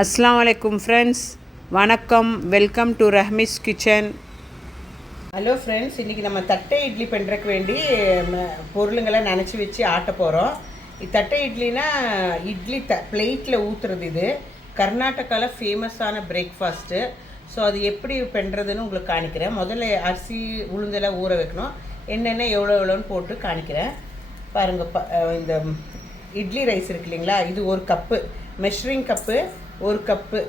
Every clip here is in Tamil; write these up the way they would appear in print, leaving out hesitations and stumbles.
அஸ்ஸலாமு அலைக்கும் ஃப்ரெண்ட்ஸ், வணக்கம். Welcome to Rahmi's kitchen. Hello friends, இன்றைக்கி நம்ம தட்டை இட்லி பண்ணுறதுக்கு வேண்டி பொருளுங்களை நினச்சி வச்சு ஆட்ட போகிறோம். தட்டை இட்லினா இட்லி பிளேட்டில் ஊற்றுறது. இது கர்நாடகாவில் ஃபேமஸான பிரேக்ஃபாஸ்ட்டு. ஸோ அது எப்படி பண்ணுறதுன்னு உங்களுக்கு காணிக்கிறேன். முதல்ல அரிசி உளுந்தெல்லாம் ஊற வைக்கணும். என்னென்ன எவ்வளோன்னு போட்டு காணிக்கிறேன் பாருங்கள். இந்த இட்லி ரைஸ் இருக்கு இல்லைங்களா, இது ஒரு கப்பு மெஷரிங் கப்பு, ஒரு கப்பு.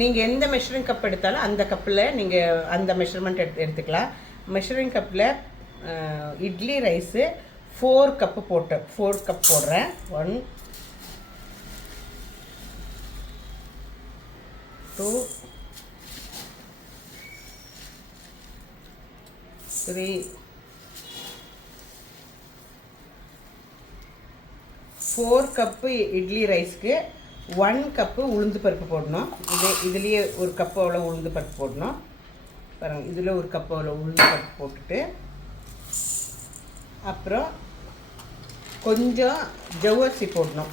நீங்கள் எந்த மெஷரிங் கப் எடுத்தாலும் அந்த கப்பில் நீங்கள் அந்த மெஷர்மெண்ட் எடுத்துக்கலாம். மெஷரிங் கப்பில் இட்லி ரைஸு 4 கப்பு போட்டேன். 4 கப் போடுறேன். 1 2 3 4 கப்பு இட்லி ரைஸ்க்கு 1 கப்பு உளுந்து பருப்பு போடணும். இதுலேயே ஒரு கப்பு அவ்வளோ உளுந்து பருப்பு போடணும். பாருங்கள், இதில் ஒரு கப்பு அவ்வளோ உளுந்து பருப்பு போட்டுட்டு அப்புறம் கொஞ்சம் ஜவ்வரிசி போடணும்.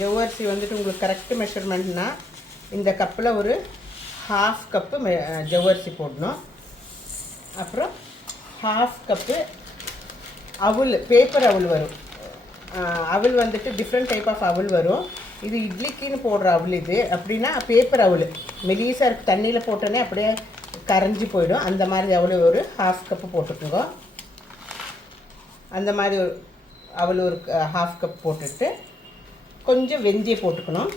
ஜவ்வரிசி வந்துட்டு உங்களுக்கு கரெக்ட் மெஷர்மெண்ட்னா இந்த கப்பில் ஒரு 1/2 கப்பு ஜவ்வரிசி போடணும். அப்புறம் 1/2 கப்பு அவல், பேப்பர் அவல் வரும். அவல் வந்துட்டு டிஃப்ரெண்ட் டைப் ஆஃப் அவல் வரும். இது இட்லிக்குன்னு போடுற அவல். இது அப்படின்னா பேப்பர் அவல், மெலிசாக இருக்குது. தண்ணியில் போட்டோன்னே அப்படியே கரைஞ்சி போயிடும். அந்த மாதிரி அவல் ஒரு 1/2 கப்பு போட்டுக்கோங்க. அந்த மாதிரி அவல் ஒரு 1/2 கப் போட்டுட்டு கொஞ்சம் வெந்தயம் போட்டுக்கணும்.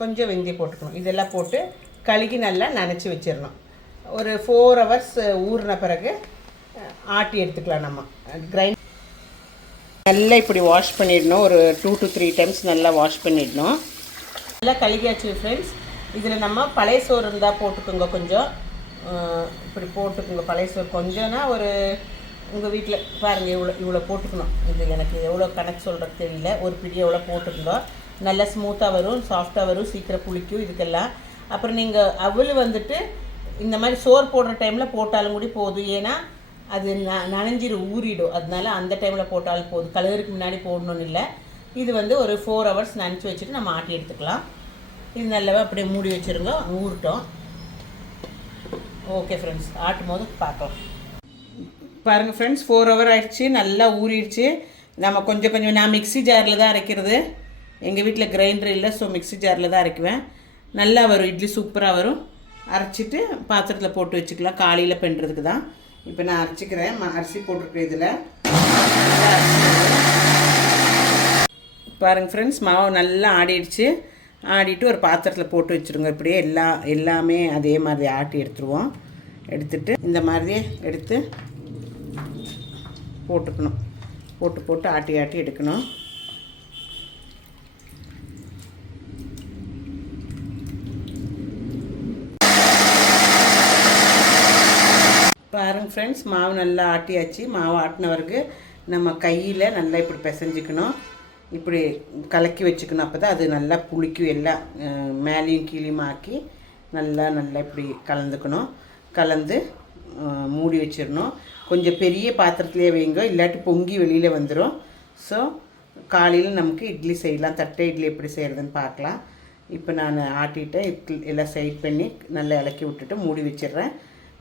கொஞ்சம் வெந்தயம் போட்டுக்கணும். இதெல்லாம் போட்டு கழுகி நல்லா நனைச்சி வச்சிடணும். ஒரு 4 ஹவர்ஸ் ஊறின பிறகு ஆட்டி எடுத்துக்கலாம். நம்ம கிரைண்ட் நல்லா இப்படி வாஷ் பண்ணிடணும். ஒரு 2 to 3 டைம்ஸ் நல்லா வாஷ் பண்ணிடணும். நல்லா கழுகியாச்சு ஃப்ரெண்ட்ஸ். இதில் நம்ம பழைய சோறு இருந்தால் போட்டுக்கோங்க. கொஞ்சம் இப்படி போட்டுக்கோங்க. பழைய சோறு கொஞ்சம்னா ஒரு உங்கள் வீட்டில் பாருங்கள் இவ்வளோ போட்டுக்கணும். இது எனக்கு எவ்வளோ கணக்கு சொல்கிறது தெரியல. ஒரு பிடி எவ்வளோ போட்டுக்கோங்க. நல்லா ஸ்மூத்தாக வரும், சாஃப்டாக வரும், சீக்கிரம் புளிக்கும் இதுக்கெல்லாம். அப்புறம் நீங்கள் அவல் வந்துட்டு இந்த மாதிரி சோறு போடுற டைமில் போட்டாலும் கூட போதும். ஏன்னா அது நனைஞ்சிரும், ஊறிடும். அதனால அந்த டைமில் போட்டாலும் போதும். கழுகுறதுக்கு முன்னாடி போடணும்னு இல்லை. இது வந்து ஒரு 4 ஹவர்ஸ் நினச்சி வச்சுட்டு நம்ம ஆட்டி எடுத்துக்கலாம். இது நல்லாவே அப்படியே மூடி வச்சுருங்க, ஊறட்டும். ஓகே ஃப்ரெண்ட்ஸ், ஆட்டும் போது பார்க்கலாம். பாருங்கள் ஃப்ரெண்ட்ஸ், 4 ஹவர் ஆகிடுச்சு, நல்லா ஊறிடுச்சு. நம்ம கொஞ்சம் நான் மிக்ஸி ஜாரில் தான் அரைக்கிறது. எங்கள் வீட்டில் கிரைண்டர் இல்லை, ஸோ மிக்ஸி ஜாரில் தான் அரைக்குவேன். நல்லா வரும், இட்லி சூப்பராக வரும். அரைச்சிட்டு பாத்திரத்தில் போட்டு வச்சுக்கலாம். காலையில் பண்ணுறதுக்கு தான். இப்போ நான் அரைச்சிக்கிறேன். அரிசி போட்டிருக்கேன். இதில் பாருங்கள் ஃப்ரெண்ட்ஸ், மாவு நல்லா ஆடிடுச்சு. ஆடிட்டு ஒரு பாத்திரத்தில் போட்டு வச்சுருங்க. இப்படியே எல்லாமே அதே மாதிரி ஆட்டி எடுத்துருவோம். எடுத்துட்டு இந்த மாதிரியே எடுத்து போட்டுக்கணும். போட்டு ஆட்டி எடுக்கணும். பாருங்கள் ஃப்ரெண்ட்ஸ், மாவு நல்லா ஆட்டியாச்சு. மாவு ஆட்டினவருக்கு நம்ம கையில் நல்லா இப்படி பிசைஞ்சிக்கணும். இப்படி கலக்கி வச்சுக்கணும். அப்போ தான் அது நல்லா புளிக்கும். எல்லாம் மேலேயும் கீழேயும் ஆக்கி நல்லா இப்படி கலந்துக்கணும். கலந்து மூடி வச்சிடணும். கொஞ்சம் பெரிய பாத்திரத்துலேயே வைங்க, இல்லாட்டி பொங்கி வெளியில் வந்துடும். ஸோ காலையில் நமக்கு இட்லி செய்யலாம். தட்டை இட்லி எப்படி செய்கிறதுன்னு பார்க்கலாம். இப்போ நான் ஆட்டிட்டு எல்லாம் சைட் பண்ணி நல்லா இலக்கி விட்டுட்டு மூடி வச்சிடுறேன்.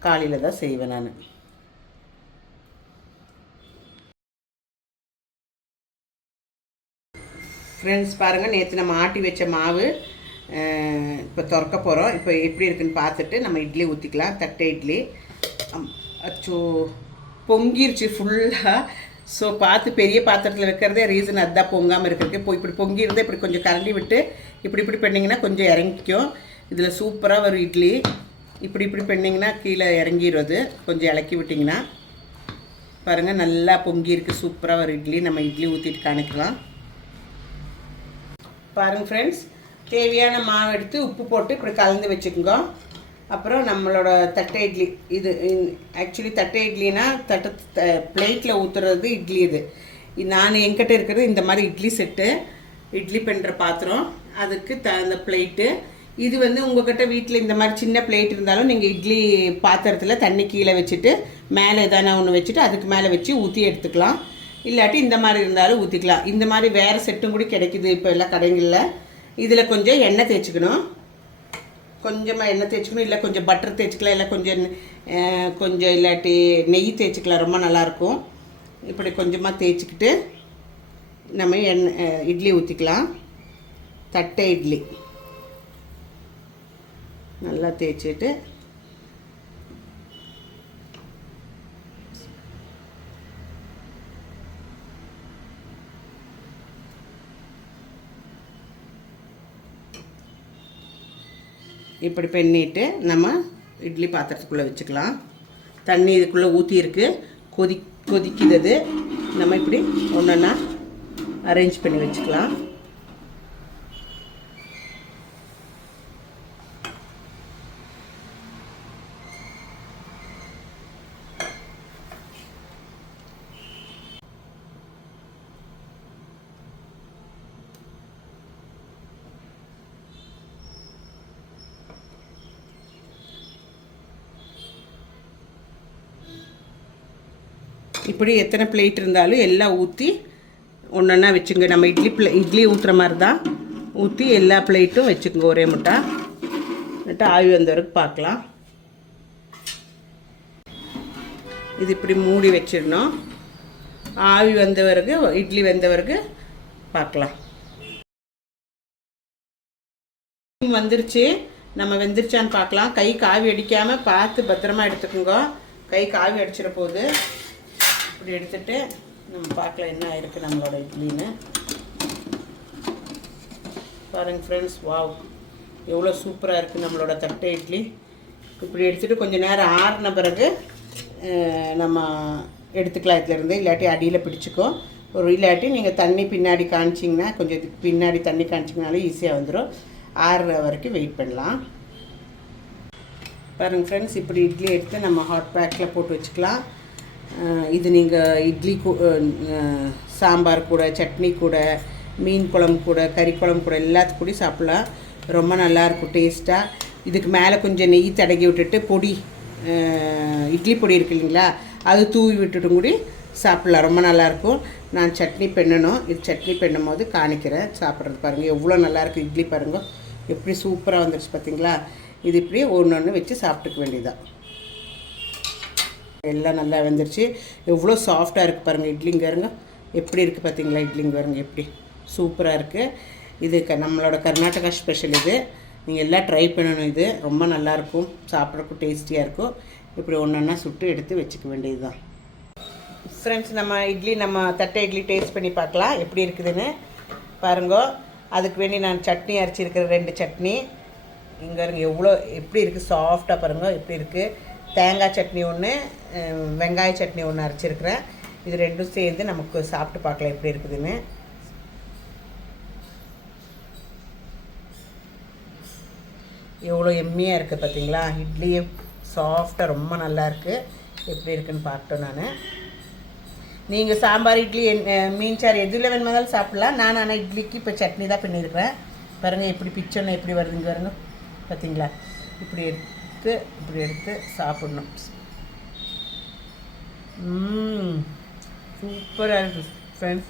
காலையில் தான் செய்வேன் நான். ஃப்ரெண்ட்ஸ் பாருங்கள், நேற்று நம்ம ஆட்டி வச்ச மாவு இப்போ திறக்க போகிறோம். இப்போ எப்படி இருக்குன்னு பார்த்துட்டு நம்ம இட்லி ஊற்றிக்கலாம். தட்டை இட்லி அச்சோ பொங்கிருச்சு ஃபுல்லாக. ஸோ பார்த்து பெரிய பாத்திரத்தில் வைக்கிறதே ரீசன் அதுதான், பொங்காமல் இருக்கிறதுக்கு. இப்போ இப்படி பொங்கி இருந்தால் இப்படி கொஞ்சம் கரண்டி விட்டு இப்படி பண்ணிங்கன்னா கொஞ்சம் இறங்கிக்கும். இதில் சூப்பராக வரும் இட்லி. இப்படி பண்ணிங்கன்னா கீழே இறங்கிடுறது. கொஞ்சம் இலக்கி விட்டிங்கன்னா பாருங்கள், நல்லா பொங்கியிருக்கு. சூப்பராக வரும் இட்லி. நம்ம இட்லி ஊற்றிட்டு காணிக்கலாம். பாருங்கள் ஃப்ரெண்ட்ஸ், தேவையான மாவு எடுத்து உப்பு போட்டு இப்படி கலந்து வச்சுக்கோங்க. அப்புறம் நம்மளோட தட்டை இட்லி. இது ஆக்சுவலி தட்டை இட்லினா பிளேட்டில் ஊற்றுறது இட்லி. இது நான் என்கிட்ட இருக்கிறது இந்த மாதிரி இட்லி செட்டு, இட்லி பண்ணுற பாத்திரம், அதுக்கு அந்த பிளேட்டு. இது வந்து உங்கள்கிட்ட வீட்டில் இந்த மாதிரி சின்ன பிளேட் இருந்தாலும் நீங்கள் இட்லி பாத்திரத்தில் தண்ணி கீழே வச்சுட்டு மேலே எதானா ஒன்று வச்சுட்டு அதுக்கு மேலே வச்சு ஊற்றி எடுத்துக்கலாம். இல்லாட்டி இந்த மாதிரி இருந்தாலும் ஊற்றிக்கலாம். இந்த மாதிரி வேறு செட்டும் கூட கிடைக்குது இப்போ எல்லா கடைகளில். இதில் கொஞ்சம் எண்ணெய் தேய்ச்சிக்கணும், கொஞ்சமாக எண்ணெய் தேய்ச்சிக்கணும், இல்லை கொஞ்சம் பட்டர் தேய்ச்சிக்கலாம், இல்லை கொஞ்சம் இல்லாட்டி நெய் தேய்ச்சிக்கலாம், ரொம்ப நல்லாயிருக்கும். இப்படி கொஞ்சமாக தேய்ச்சிக்கிட்டு நம்ம இட்லி ஊற்றிக்கலாம். தட்டை இட்லி நல்லா தேய்ச்சிட்டு இப்படி பண்ணிட்டு நம்ம இட்லி பாத்திரத்துக்குள்ளே வச்சுக்கலாம். தண்ணி இதுக்குள்ளே ஊற்றிருக்கு, கொதிக்குது. நம்ம இப்படி ஒன்றா அரேஞ்ச் பண்ணி வச்சுக்கலாம். இப்படி எத்தனை பிளேட் இருந்தாலும் எல்லாம் ஊற்றி ஒன்றா வச்சுங்க. நம்ம இட்லி ஊற்றுற மாதிரி தான் ஊற்றி எல்லா பிளேட்டும் வச்சுக்கோங்க ஒரே முட்டை. ஆவி வந்த வரைக்கும் பார்க்கலாம். இது இப்படி மூடி வச்சிடணும். ஆவி வந்த வரைக்கும், இட்லி வெந்த வரைக்கும் பார்க்கலாம். வந்துருச்சு, நம்ம வெந்துருச்சான்னு பார்க்கலாம். கை காவி அடிக்காமல் பார்த்து பத்திரமா எடுத்துக்கோங்க. கை காவி அடிச்சிட போகுது. இப்படி எடுத்துட்டு நம்ம பார்க்கலாம் என்ன ஆயிருக்கு நம்மளோட இட்லின்னு. பாருங்கள் ஃப்ரெண்ட்ஸ், வாவ் எவ்வளோ சூப்பராக இருக்குது நம்மளோட தட்டை இட்லி. இப்படி எடுத்துகிட்டு கொஞ்சம் நேரம் ஆறின பிறகு நம்ம எடுத்துக்கலாம் இதிலேருந்து. இல்லாட்டி அடியில் பிடிச்சிக்கோ. இல்லாட்டி நீங்கள் தண்ணி பின்னாடி காமிச்சிங்கன்னா, கொஞ்சம் இதுக்கு பின்னாடி தண்ணி காமிச்சிங்கனாலும் ஈஸியாக வந்துடும். ஆறுற வரைக்கும் வெயிட் பண்ணலாம். பாருங்கள் ஃப்ரெண்ட்ஸ், இப்படி இட்லி எடுத்து நம்ம ஹாட் பேக்கில் போட்டு வச்சுக்கலாம். இது நீங்கள் இட்லி சாம்பார் கூட, சட்னி கூட, மீன் குழம்பு கூட, கறி குழம்பு கூட எல்லாத்துக்கு கூட சாப்பிட்லாம். ரொம்ப நல்லாயிருக்கும் டேஸ்ட்டாக. இதுக்கு மேலே கொஞ்சம் நெய் தடகி விட்டுட்டு பொடி, இட்லி பொடி இருக்கு இல்லைங்களா, அது தூவி விட்டுட்டும் கூட சாப்பிட்லாம். ரொம்ப நல்லாயிருக்கும். நான் சட்னி பண்ணணும். இது சட்னி பண்ணும் போது காணிக்கிறேன் சாப்பிட்றது. பாருங்கள் எவ்வளோ நல்லாயிருக்கு இட்லி. பாருங்கள் எப்படி சூப்பராக வந்துடுச்சு பார்த்தீங்களா. இது இப்படி ஒன்று வச்சு சாப்பிட்டுக்க வேண்டியதான். எல்லாம் நல்லா வெந்துருச்சு. எவ்வளோ சாஃப்டாக இருக்குது பாருங்கள் இட்லிங்காருங்க. எப்படி இருக்குது பார்த்தீங்களா இட்லிங்க பாருங்கள் எப்படி சூப்பராக இருக்குது. இது நம்மளோட கர்நாடகா ஸ்பெஷல். இது நீங்கள் எல்லாம் ட்ரை பண்ணணும். இது ரொம்ப நல்லாயிருக்கும், சாப்பிட்றதுக்கும் டேஸ்டியாக இருக்கும். இப்படி ஒன்றா சுட்டு எடுத்து வச்சுக்க வேண்டியது தான். ஃப்ரெண்ட்ஸ், நம்ம தட்டை இட்லி டேஸ்ட் பண்ணி பார்க்கலாம் எப்படி இருக்குதுன்னு பாருங்க. அதுக்கு வேண்டி நான் சட்னி அரைச்சிருக்கிறேன், 2 சட்னி. இங்கே இருங்க எவ்வளோ எப்படி இருக்குது, சாஃப்டாக பாருங்கள் எப்படி இருக்குது. தேங்காய் சட்னி ஒன்று, வெங்காய சட்னி ஒன்று அரைச்சிருக்கிறேன். இது ரெண்டும் சேர்ந்து நமக்கு சாப்பிட்டு பார்க்கலாம் எப்படி இருக்குதுன்னு. எவ்வளோ எம்மியாக இருக்குது பார்த்தீங்களா. இட்லியும் சாஃப்டாக ரொம்ப நல்லா இருக்குது. எப்படி இருக்குதுன்னு பார்த்தோம். நீங்கள் சாம்பார், இட்லி, மீன் சாறு எதில் வேணுமானாலும் சாப்பிட்லாம். ஆனால் இட்லிக்கு இப்போ சட்னி தான் பண்ணியிருக்கிறேன். பாருங்கள் எப்படி பிச்சனை எப்படி வருதுங்க பாருங்க பார்த்தீங்களா. இப்படி எடுத்து சாப்பிடணும். சூப்பராக இருக்குது ஃப்ரெண்ட்ஸ்.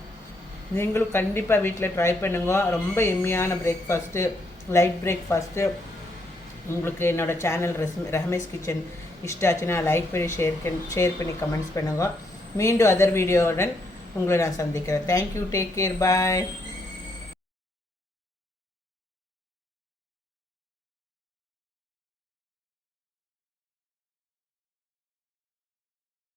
நீங்களும் கண்டிப்பாக வீட்டில் ட்ரை பண்ணுங்க. ரொம்ப எம்மியான பிரேக்ஃபாஸ்ட்டு, லைட் பிரேக்ஃபாஸ்ட்டு. உங்களுக்கு என்னோடய சேனல் ரஹமேஸ் கிச்சன் இஷ்டாச்சுன்னா லைக் பண்ணி ஷேர் பண்ணி கமெண்ட்ஸ் பண்ணுங்க. மீண்டும் அதர் வீடியோவுடன் உங்களை நான் சந்திக்கிறேன். தேங்க்யூ, டேக் கேர், பாய்.